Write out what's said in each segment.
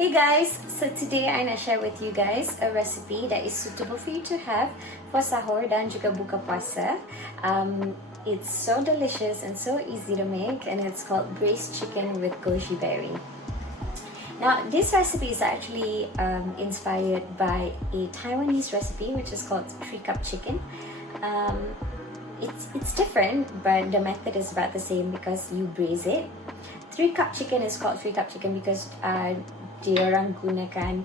Hey guys, so today I nak share with you guys a recipe that is suitable for you to have for sahur dan juga buka puasa. It's so delicious and so easy to make, and it's called braised chicken with goji berry. Now this recipe is actually inspired by a Taiwanese recipe which is called 3-cup chicken. It's different, but the method is about the same because you braise it. 3-cup chicken is called 3-cup chicken because diorang gunakan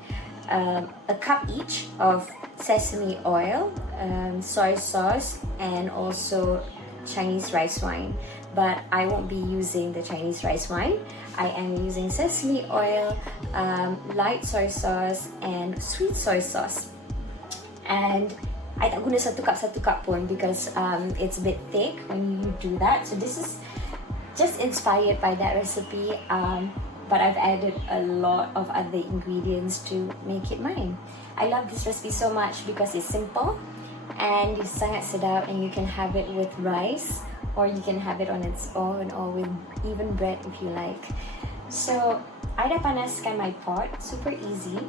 a cup each of sesame oil, soy sauce, and also Chinese rice wine. But I won't be using the Chinese rice wine. I am using sesame oil, light soy sauce, and sweet soy sauce. And I tak guna satu cup pun because it's a bit thick when you do that. So this is just inspired by that recipe, but I've added a lot of other ingredients to make it mine. I love this recipe so much because it's simple and it's sangat sedap, and you can have it with rice or you can have it on its own or with even bread if you like. So I dah panaskan my pot, super easy.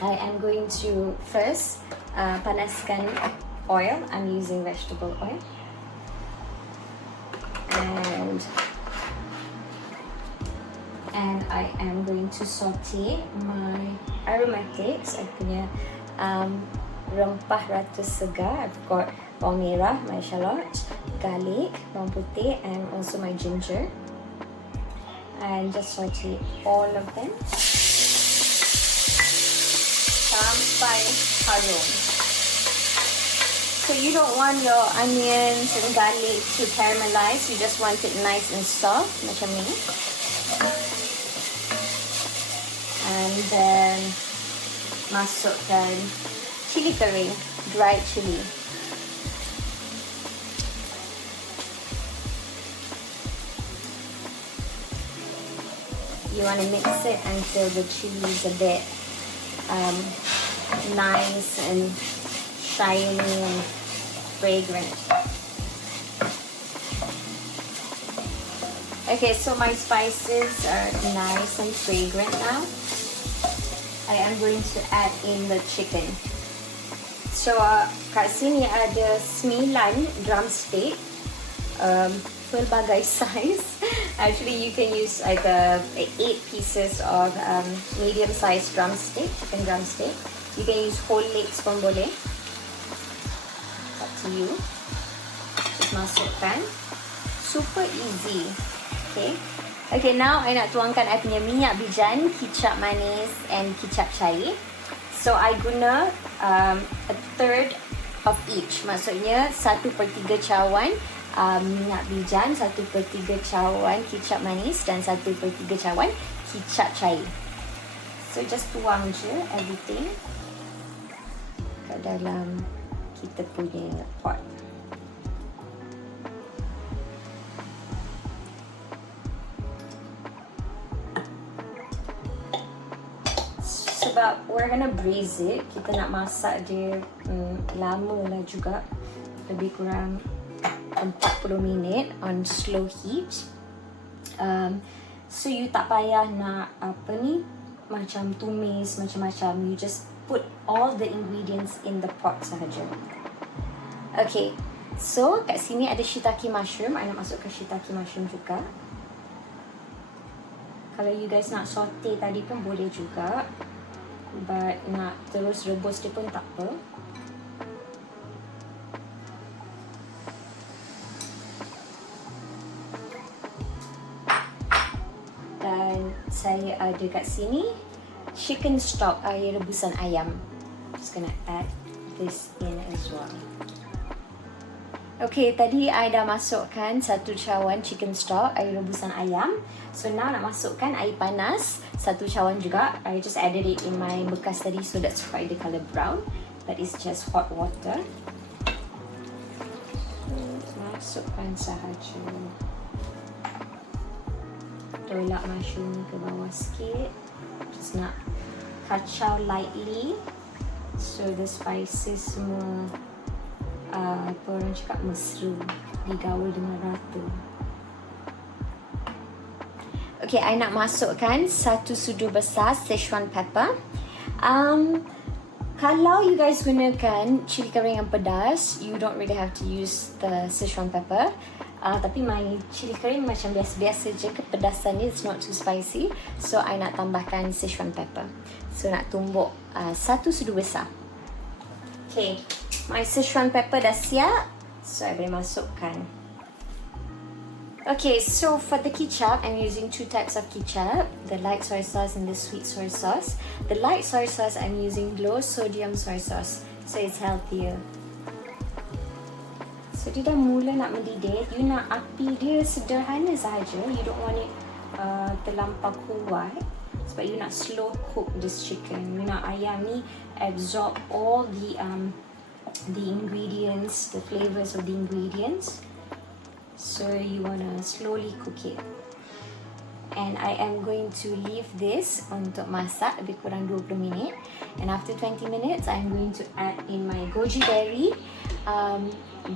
I am going to first panaskan oil. I'm using vegetable oil. And I am going to saute my aromatics. I punya rempah ratu segar. I've got bawang merah, my shallots, garlic, bawang putih, and also my ginger. And just saute all of them sampai harum. So you don't want your onions and garlic to caramelize. You just want it nice and soft, macam ni. And then masukkan chili kering, dried chili. You want to mix it until the chili is a bit nice and shiny and fragrant. Okay, so my spices are nice and fragrant now. I am going to add in the chicken. So kat sini ada 9 drumstick, pelbagai size. Actually, you can use like 8 pieces of medium-sized drumstick, chicken drumstick. You can use whole legs pun boleh. It's up to you. Just masukkan. Super easy. Okay, now I nak tuangkan I punya minyak bijan, kicap manis, and kicap cair. So I guna a third of each. Maksudnya 1/3 cawan minyak bijan, 1/3 cawan kicap manis, dan 1/3 cawan kicap cair. So just tuang je everything ke dalam kita punya pot. Sebab we're gonna braise it, kita nak masak dia lama lah juga, lebih kurang 40 minit on slow heat. So you tak payah nak macam tumis macam-macam. You just put all the ingredients in the pot sahaja. Okay, so kat sini ada shiitake mushroom. I nak masukkan shiitake mushroom juga. Kalau you guys nak saute tadi pun boleh juga, but nak terus rebus dia pun tak apa. Dan saya ada kat sini chicken stock, air rebusan ayam. Just gonna add this in as well. Okay, tadi I dah masukkan 1 cawan chicken stock, air rebusan ayam. So now nak masukkan air panas 1 cawan juga. I just added it in my bekas tadi, so that's why the color brown. But it's just hot water. Masukkan sahaja. Tolak mushroom ke bawah sikit. Just nak kacau lightly, so the spices semua apa orang cakap mesra, digaul dengan rata. Okay, I nak masukkan 1 sudu besar Szechuan pepper. Kalau you guys gunakan cili kering yang pedas, you don't really have to use the Szechuan pepper. Tapi my cili kering macam biasa-biasa je, kepedasan dia, it's not too spicy. So, I nak tambahkan Szechuan pepper. So, nak tumbuk 1 sudu besar. Okay, my Szechuan pepper dah siap. So, I boleh masukkan. Okay, so for the ketchup, I'm using 2 types of ketchup. The light soy sauce and the sweet soy sauce. The light soy sauce, I'm using low sodium soy sauce. So, it's healthier. So, dia dah mula nak mendidih. You nak api dia sederhana sahaja. You don't want it terlampau kuat. Sebab you nak slow cook this chicken. You nak ayam ni absorb all the ingredients, the flavors of the ingredients. So you wanna slowly cook it. And I am going to leave this untuk masak lebih kurang 20 minit. And after 20 minutes, I'm going to add in my goji berry,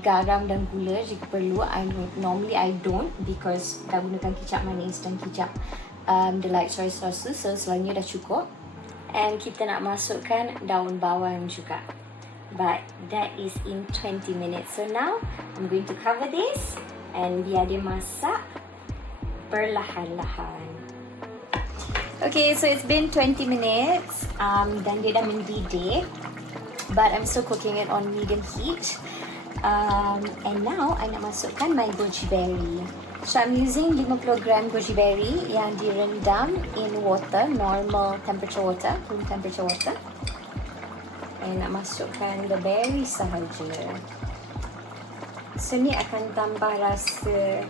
garam dan gula jika perlu. Normally I don't because dah gunakan kicap manis dan kicap the light soy sauce, so selalunya dah cukup. And kita nak masukkan daun bawang juga. But that is in 20 minutes. So now I'm going to cover this and biar dia masak perlahan-lahan. Okay, so it's been 20 minutes dan dia dah mendidih, but I'm still cooking it on medium heat. And now I nak masukkan my goji berry. So I'm using 50 gram goji berry yang direndam in water, normal temperature water, room temperature water. And nak masukkan the berry sahaja. So ni akan tambah rasa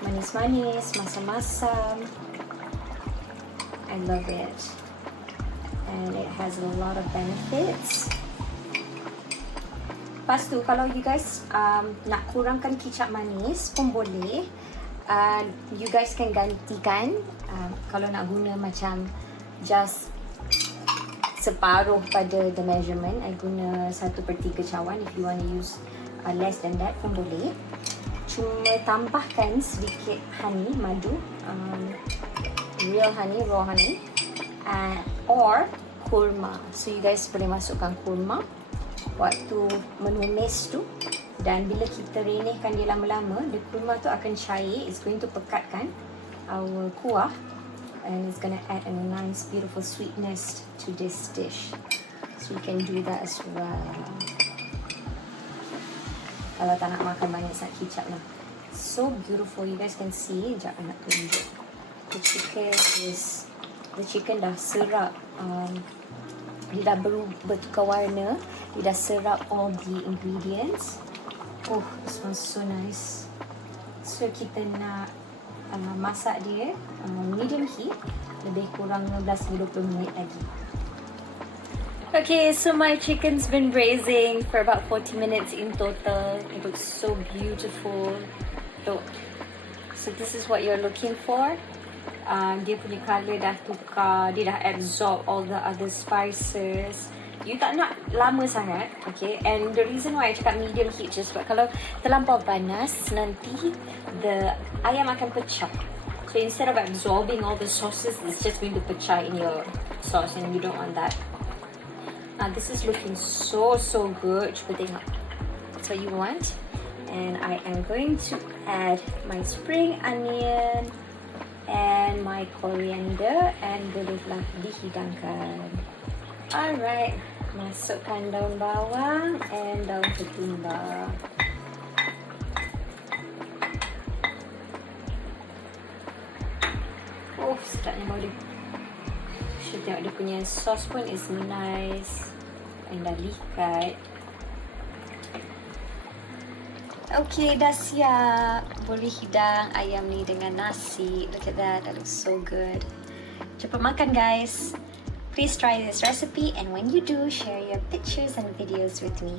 manis-manis, masam-masam. I love it. And it has a lot of benefits. Lepas tu, kalau you guys nak kurangkan kicap manis pun boleh. You guys can gantikan. Kalau nak guna macam just separuh pada the measurement, I guna 1/3 cawan. If you want to use less than that pun boleh. Cuma tambahkan sedikit honey, madu, real honey, raw honey, or kurma. So you guys boleh masukkan kurma waktu menumis tu. Dan bila kita renehkan dia lama-lama, the kurma tu akan cair. It's going to pekatkan our kuah. And it's going to add a nice, beautiful sweetness to this dish. So you can do that as well. Kalau tak nak makan banyak sangat kicap lah. So beautiful. You guys can see. Sekejap I nak tunjuk. The chicken dah serap. Dia dah bertukar warna. Dia dah serap all the ingredients. Oh, it smells so nice. So kita nak masak dia medium heat lebih kurang 15-20 minit lagi. Okay, so my chicken's been braising for about 40 minutes in total. It looks so beautiful. Look. So this is what you're looking for. Dia punya colour dah tukar, dia dah absorb all the other spices. You tak nak lama sangat, okay? And the reason why I cakap medium heat just sebab kalau terlampau panas, nanti the ayam akan pecah. So instead of absorbing all the sauces, it's just going to pecah in your sauce and you don't want that. This is looking so good. Cuba tengok. That's what you want. And I am going to add my spring onion and my coriander and bolehlah dihidangkan. Alright, masukkan daun bawang and daun ketumbar. Oh, sedapnya bau dia. So, tengok dia punya sauce pun is nice and dah likat. Okay, dah siap. Boleh hidang ayam ni dengan nasi. Look at that, that looks so good. Cepat makan guys. Please try this recipe and when you do, share your pictures and videos with me.